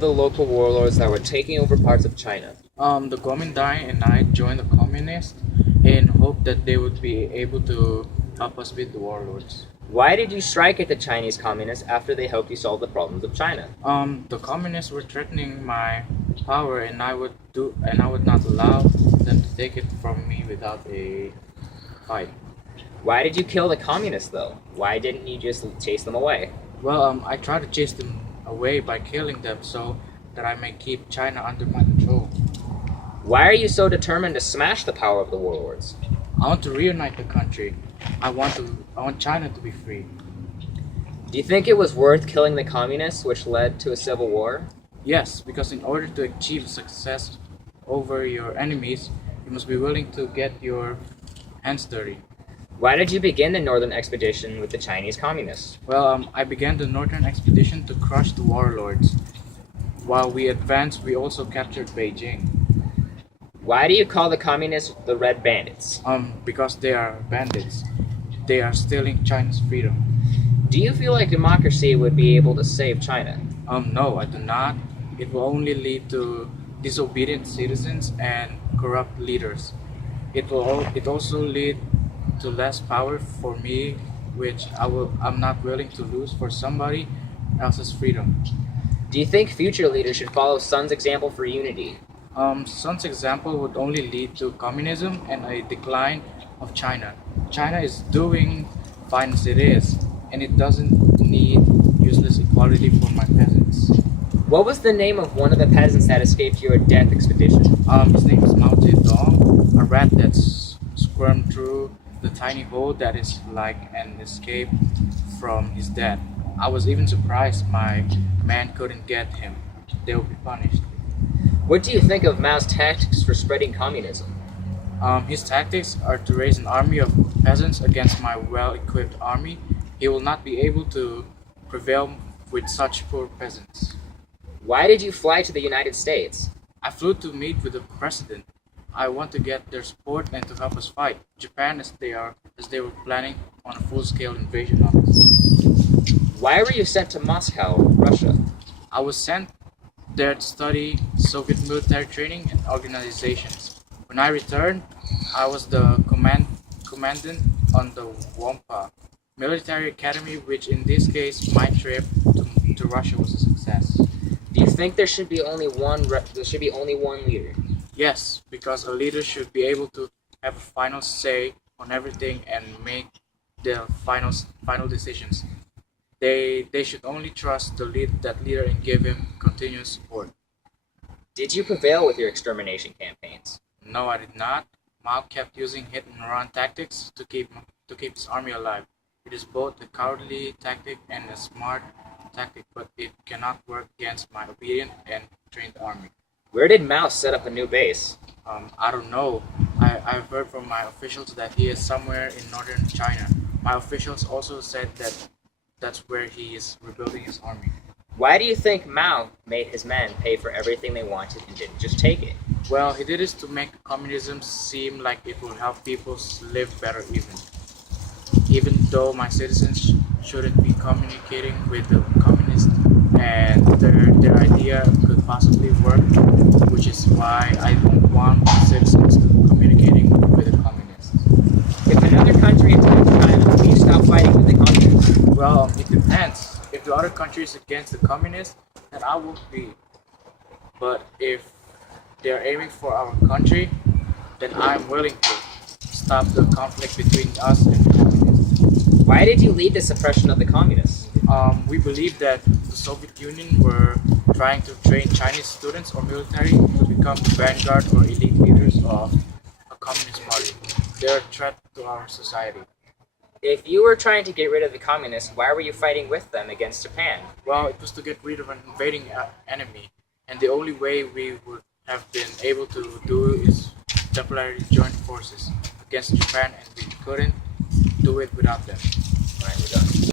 The local warlords that were taking over parts of China. The Kuomintang and I joined the communists in hope that they would be able to help us beat the warlords. Why did you strike at the Chinese communists after they helped you solve the problems of China? The communists were threatening my power, and I would not allow them to take it from me without a fight. Why did you kill the communists though? Why didn't you just chase them away? Well, I tried to chase them away by killing them so that I may keep China under my control. Why are you so determined to smash the power of the warlords? I want to reunite the country. I want China to be free. Do you think it was worth killing the communists, which led to a civil war? Yes, because in order to achieve success over your enemies, you must be willing to get your hands dirty. Why did you begin the Northern Expedition with the Chinese communists? Well, I began the Northern Expedition to crush the warlords. While we advanced, we also captured Beijing. Why do you call the communists the Red Bandits? Because they are bandits. They are stealing China's freedom. Do you feel like democracy would be able to save China? No, I do not. It will only lead to disobedient citizens and corrupt leaders. It also lead to less power for me, which I'm not willing to lose for somebody else's freedom. Do you think future leaders should follow Sun's example for unity? Sun's example would only lead to communism and a decline of China. China is doing fine as it is, and it doesn't need useless equality for my peasants. What was the name of one of the peasants that escaped your death expedition? His name is Mao Zedong, a rat that squirmed through the tiny hole that is like an escape from his death. I was even surprised my men couldn't get him. They will be punished. What do you think of Mao's tactics for spreading communism? His tactics are to raise an army of peasants against my well-equipped army. He will not be able to prevail with such poor peasants. Why did you fly to the United States? I flew to meet with the president. I want to get their support and to help us fight Japan as they were planning on a full-scale invasion of us. Why were you sent to Moscow, Russia? I was sent there to study Soviet military training and organizations. When I returned, I was the commandant on the Wampa Military Academy, which in this case, my trip to Russia was a success. Do you think there should be only one leader? Yes, because a leader should be able to have a final say on everything and make the final decisions. They should only trust that leader and give him continuous support. Did you prevail with your extermination campaigns? No, I did not. Mao kept using hit and run tactics to keep his army alive. It is both a cowardly tactic and a smart tactic, but it cannot work against my obedient and trained army. Where did Mao set up a new base? I don't know. I've heard from my officials that he is somewhere in northern China. My officials also said that that's where he is rebuilding his army. Why do you think Mao made his men pay for everything they wanted and didn't just take it? Well, he did this to make communism seem like it will help people live better even though my citizens shouldn't be communicating with the communists and their idea could possibly work, which is why I don't want citizens to communicating with the communists. If another country attacks China, will you stop fighting with the communists? Well, it depends. If the other country is against the communists, then I will be. But if they are aiming for our country, then I'm willing to stop the conflict between us and the communists. Why did you lead the suppression of the communists? We believe that the Soviet Union were trying to train Chinese students or military to become the vanguard or elite leaders of a communist party. They're a threat to our society. If you were trying to get rid of the communists, why were you fighting with them against Japan? Well, it was to get rid of an invading enemy, and the only way we would have been able to do is temporarily join forces against Japan, and we couldn't do it without them. Alright, we're done.